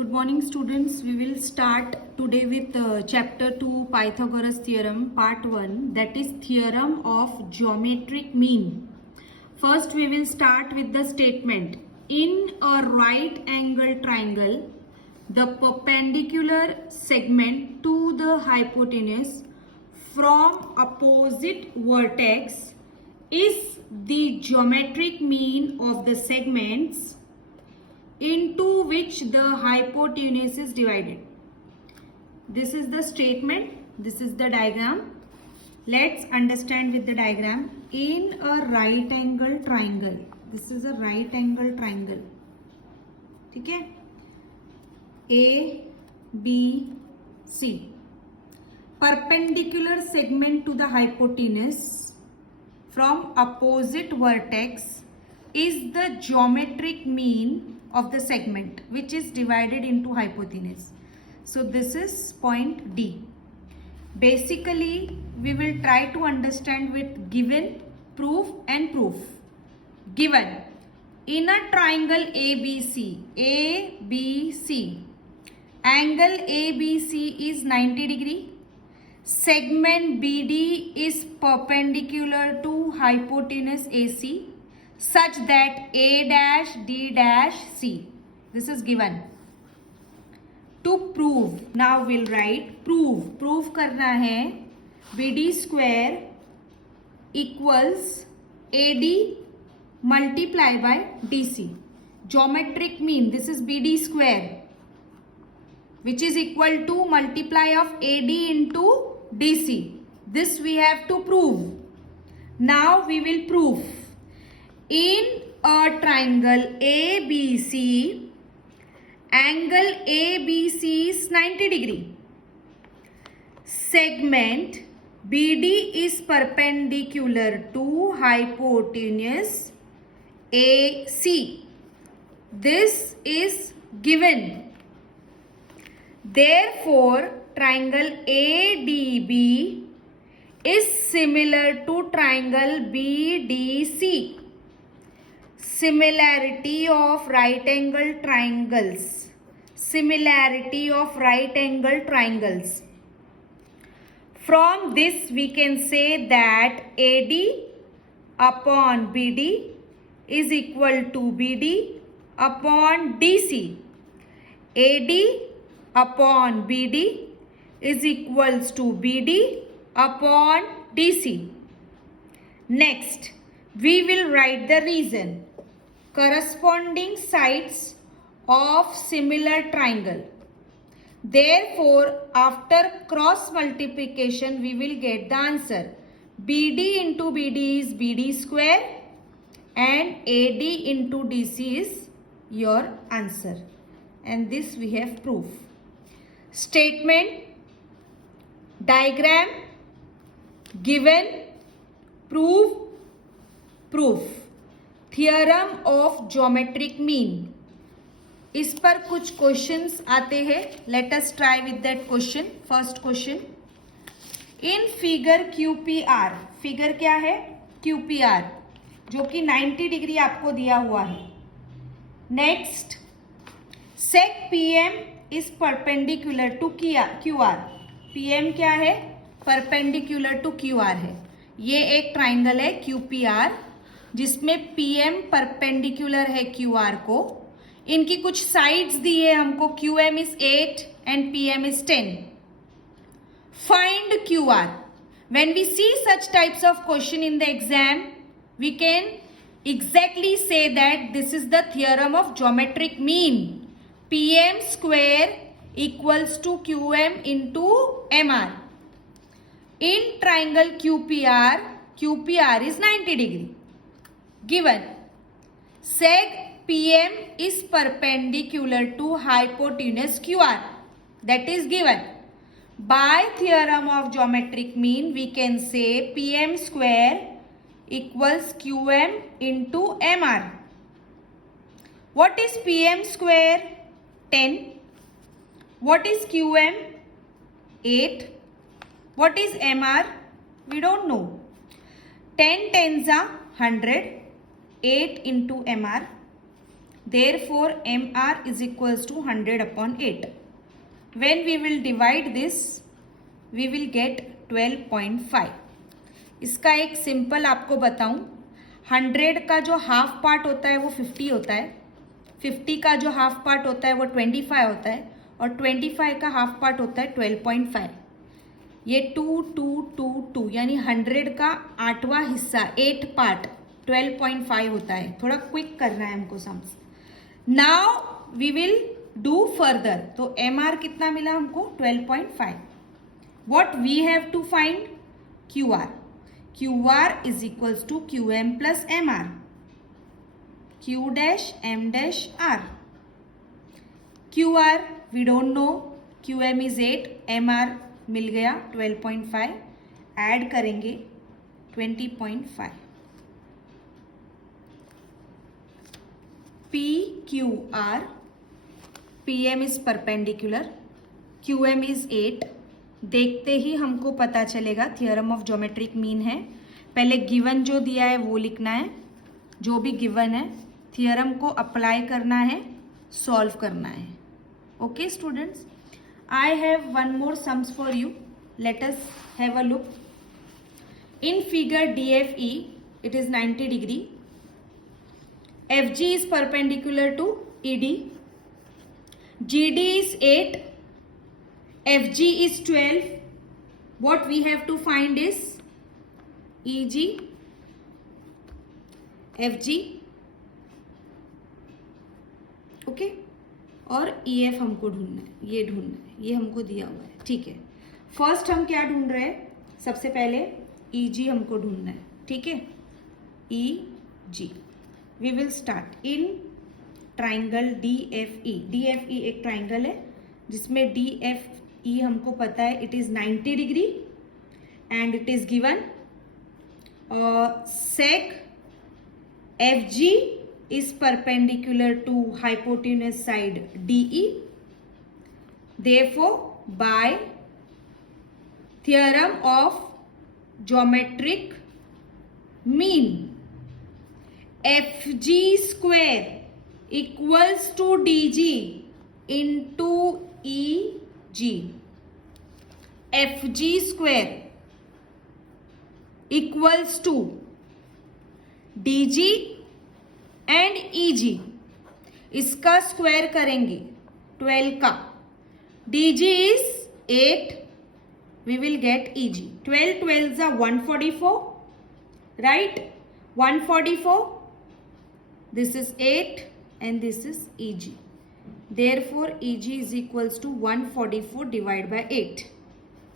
Good morning students. We will start today with chapter 2 Pythagoras theorem part 1, that is theorem of geometric mean. First we will start with the statement. In a right angle triangle, the perpendicular segment to the hypotenuse from opposite vertex is the geometric mean of the segments into which the hypotenuse is divided. This is the statement. This is the diagram. Let's understand with the diagram. In a right angle triangle, this is a right angle triangle. ठीक है? A, B, C. Perpendicular segment to the hypotenuse from opposite vertex is the geometric mean of the segment which is divided into hypotenuse. So this is point D. Basically we will try to understand with given, proof and proof. Given, in a triangle ABC, angle ABC is 90 degree. Segment BD is perpendicular to hypotenuse AC such that A dash D dash C. This is given. To prove, now we'll write prove. Prove करना है BD square equals AD multiply by DC. Geometric mean, this is BD square, which is equal to multiply of AD into DC. This we have to prove. Now we will prove. In a triangle ABC, angle ABC is 90 degree. Segment BD is perpendicular to hypotenuse AC. This is given. Therefore, triangle ADB is similar to triangle BDC. Similarity of right angle triangles. Similarity of right angle triangles. From this we can say that AD upon BD is equal to BD upon DC. AD upon BD is equals to BD upon DC. Next, we will write the reason. Corresponding sides of similar triangle. Therefore, after cross multiplication, we will get the answer. BD into BD is BD square and AD into DC is your answer. And this we have proof. Statement, diagram, given, proof, proof. Theorem of geometric mean. इस पर कुछ questions आते हैं. Let us try with that question. First question, in figure QPR, figure क्या है? QPR, जो कि 90 degree आपको दिया हुआ है. Next, seg PM is perpendicular to QR. PM क्या है? परपेंडिकुलर टू QR है. ये एक ट्राइंगल है QPR जिसमें PM परपेंडिकुलर है QR को. इनकी कुछ साइड्स दी है हमको. QM is 8 and PM is 10. Find QR. When we see such types of question in the exam, we can exactly say that this is the theorem of geometric mean. PM square equals to QM into MR. In triangle QPR is 90 degree. Given, seg PM is perpendicular to hypotenuse QR. That is given. By theorem of geometric mean, we can say PM square equals QM into MR. What is PM square? 10. What is QM? 8. What is MR? We don't know. 10 tens are 100. 8 into MR Therefore, MR is equals to 100 upon 8. When we will divide this, we will get 12.5. इसका एक simple आपको बताऊं, 100 का जो half part होता है वो 50 होता है, 50 का जो हाफ पार्ट होता है वो 25 होता है, और 25 का हाफ पार्ट होता है 12.5. ये 2 2 2 2 यानी 100 का 8वां हिस्सा 8 पार्ट 12.5 होता है. थोड़ा क्विक करना है हमको समझ. Now we will do further. तो MR कितना मिला हमको? 12.5. What we have to find? QR. QR is equals to QM plus MR. Q dash M dash R. QR we don't know. QM is 8. MR मिल गया 12.5. Add करेंगे 20.5. PQR. PM is perpendicular. QM is 8. देखते ही हमको पता चलेगा theorem of geometric mean है. पहले given जो दिया है वो लिखना है, जो भी गिवन है थियरम को अप्लाई करना है, सॉल्व करना है. Okay students, I have one more sums for you. Let us have a look. In figure DFE it is 90 degree. FG is perpendicular to ED. GD is 8. FG is 12. What we have to find is EG, FG, okay, और EF हमको ढूंढना है. ये ढूंढना है, ये हमको दिया हुआ है. ठीक है, फर्स्ट हम क्या ढूंढ रहे हैं? सबसे पहले EG हमको ढूंढना है. ठीक है, EG. We will start in triangle DFE. DFE एक ट्राइंगल है जिसमें DFE हमको पता है it is 90 degree and it is given. Seg FG is perpendicular to hypotenuse side DE. Therefore, by theorem of geometric mean, FG square equals to DG into EG. FG square equals to DG and EG. इसका square करेंगे 12 का. DG is 8. We will get EG. 12 12s are 144. Right? 144. This is 8 and this is EG. Therefore, EG is equals to 144 divided by 8.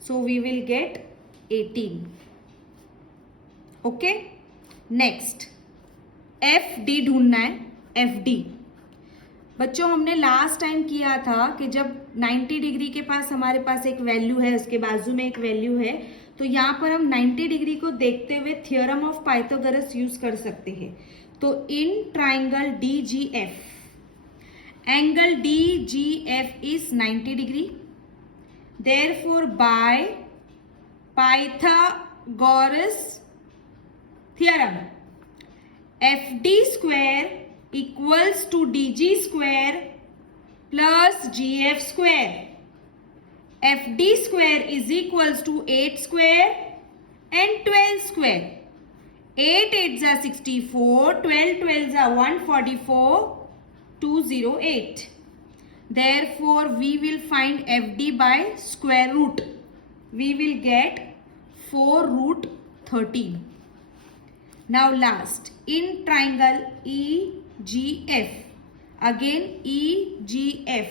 So, we will get 18. Okay? Next. FD ढूंढना है. FD बच्चों हमने last time किया था कि जब 90 degree के पास हमारे पास एक वैल्यू है, उसके बाजू में एक वैल्यू है, तो यहाँ पर हम 90 डिग्री को देखते हुए थियोरम ऑफ पाइथागोरस यूज कर सकते हैं. तो in triangle DGF, angle DGF is 90 degree. Therefore by Pythagoras theorem, FD square equals to DG square plus GF square. FD square is equals to 8 square and 12 square. 8 8s are 64, 12 12s are 144, 208. Therefore, we will find FD by square root. We will get 4 root 13. Now last, in triangle EGF, again EGF,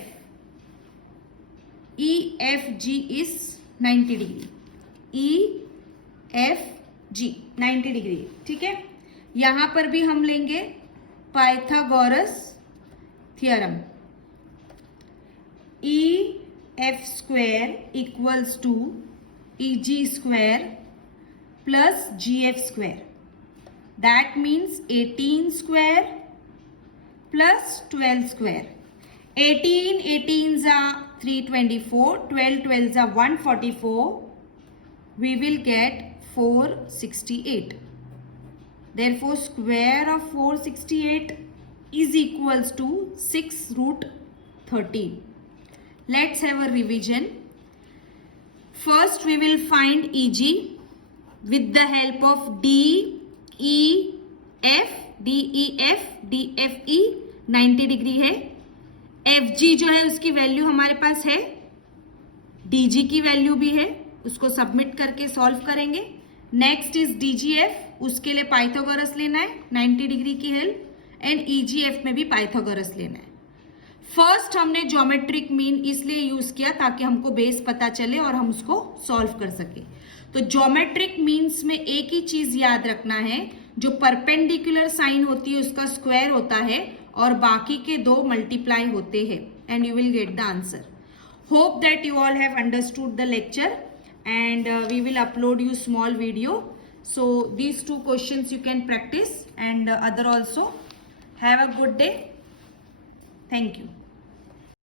EFG is 90 degree. EFG 90 degree. ठीक है, यहाँ पर भी हम लेंगे Pythagoras theorem. EF square equals to EG square plus GF square. That means 18 square plus 12 square. 18 18s are 324, 12 12s are 144. We will get 468. Therefore, square of 468 is equals to 6 root 13. Let's have a revision. First we will find EG with the help of DEF, DFE 90 degree है. FG जो है उसकी value हमारे पास है, DG की value भी है, उसको सबमिट करके सॉल्व करेंगे. नेक्स्ट इज DGF, उसके लिए पाइथागोरस लेना है 90 डिग्री की हेल्प, एंड EGF में भी पाइथागोरस लेना है. फर्स्ट हमने ज्योमेट्रिक मीन इसलिए यूज किया ताकि हमको बेस पता चले और हम उसको सॉल्व कर सके. तो ज्योमेट्रिक मीन्स में एक ही चीज याद रखना है, जो परपेंडिकुलर साइन होती है उसका स्क्वायर होता है और बाकी के दो मल्टीप्लाई होते हैं, and you will get the answer. Hope that you all have understood the lecture, and we will upload you small video. So these two questions you can practice, and other also. Have a good day. Thank you.